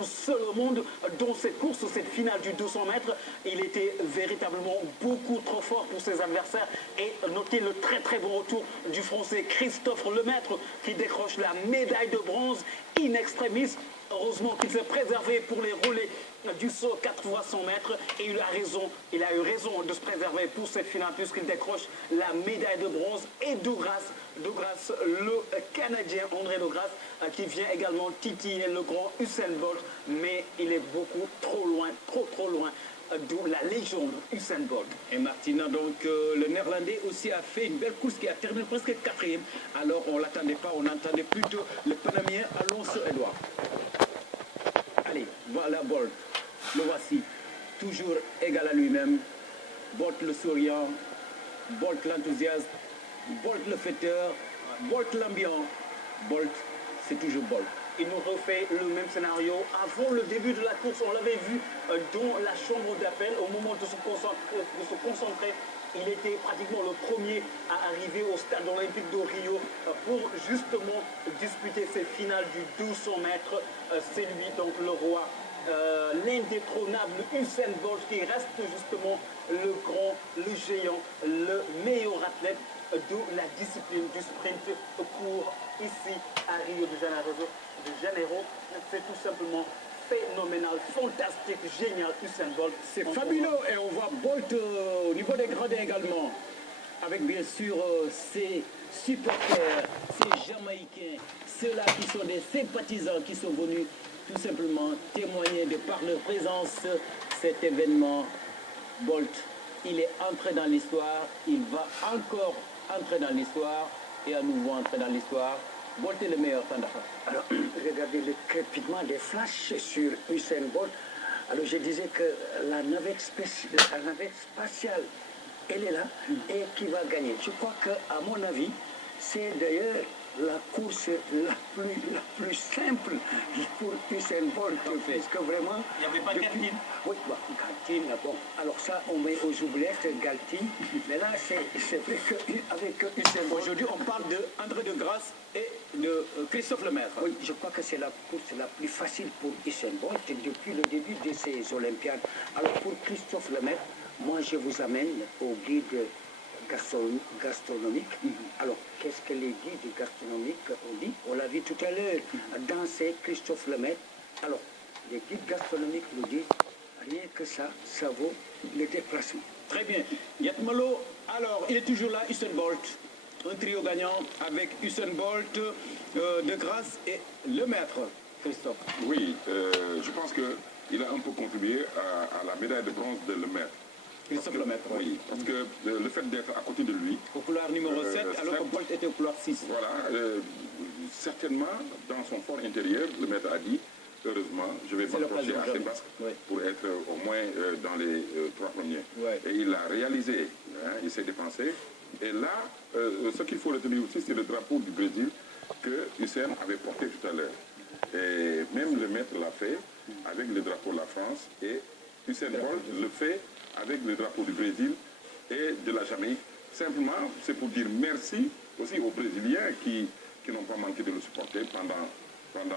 tout seul au monde dans cette course, cette finale du 200 mètres. Il était véritablement beaucoup trop fort pour ses adversaires. Et notez le très bon retour du Français Christophe Lemaître qui décroche la médaille de bronze in extremis. Heureusement qu'il s'est préservé pour les relais du saut 4 fois 100 mètres et il a eu raison de se préserver pour cette finale puisqu'il décroche la médaille de bronze. Et Douglas, le Canadien André Douglas, qui vient également titiller le grand Usain Bolt, mais il est beaucoup trop loin, trop loin d'où la légende Usain Bolt. Et Martina, donc le Néerlandais aussi a fait une belle course qui a terminé presque 4e. Alors on ne l'attendait pas, on entendait plutôt le Panamien Alonso Edouard. Allez, voilà Bolt, le voici, toujours égal à lui-même. Bolt le souriant, Bolt l'enthousiaste, Bolt le fêteur, Bolt l'ambiant. Bolt, c'est toujours Bolt. Il nous refait le même scénario. Avant le début de la course, on l'avait vu dans la chambre d'appel. Au moment de se concentrer, il était pratiquement le premier à arriver au stade olympique de Rio pour justement disputer ces finales du 200 mètres. C'est lui, donc le roi, l'indétrônable Usain Bolt, qui reste justement le grand, le géant, le meilleur athlète de la discipline du sprint pour ici à Rio de Janeiro. C'est tout simplement phénoménal, fantastique, génial, Usain Bolt. C'est fabuleux et on voit Bolt au niveau des gradins également, avec bien sûr ses supporters, ses Jamaïcains, ceux-là qui sont des sympathisants qui sont venus tout simplement témoigner de par leur présence cet événement. Bolt, il est entré dans l'histoire, il va encore entrer dans l'histoire et à nouveau entrer dans l'histoire. Bolt est le meilleur Tandakha. Alors, regardez le crépitement des flashs sur Usain Bolt. Alors, je disais que la navette spatiale, elle est là et qui va gagner. Je crois qu'à mon avis, c'est d'ailleurs la course la plus simple pour Usain Bolt, puisque vraiment... Il n'y avait pas Galtine. Oui, Galtine, bon. Alors ça, on met aux oubliettes Galtine, mais là, c'est vrai qu'avec Usain Bolt... Aujourd'hui, on parle d'André de Grasse et de Christophe Lemaître. Oui, je crois que c'est la course la plus facile pour Usain Bolt depuis le début de ces Olympiades. Alors pour Christophe Lemaître, moi je vous amène au guide gastronomique. Alors, qu'est-ce que les guides gastronomiques ont dit? On l'a vu tout à l'heure dans ces Christophe Lemaître. Alors, les guides gastronomiques nous disent rien que ça vaut le déplacement. Très bien. Yatmalo, alors, il est toujours là, Usain Bolt. Un trio gagnant avec Usain Bolt, De Grasse et Lemaître. Christophe. Oui, je pense qu'il a un peu contribué à la médaille de bronze de Lemaître. Christophe Lemaître, oui. Parce que le fait d'être à côté de lui... Au couloir numéro 7, alors que Bolt était au couloir 6. Voilà, certainement, dans son fort intérieur, Lemaître a dit, heureusement, je vais m'approcher assez basque pour être au moins dans les 3 premiers. Et il l'a réalisé, hein, il s'est dépensé. Et là, ce qu'il faut retenir aussi, c'est le drapeau du Brésil que Usain avait porté tout à l'heure. Et même Lemaître l'a fait avec le drapeau de la France et Usain Bolt le fait avec le drapeau du Brésil et de la Jamaïque. Simplement, c'est pour dire merci aussi aux Brésiliens qui n'ont pas manqué de le supporter pendant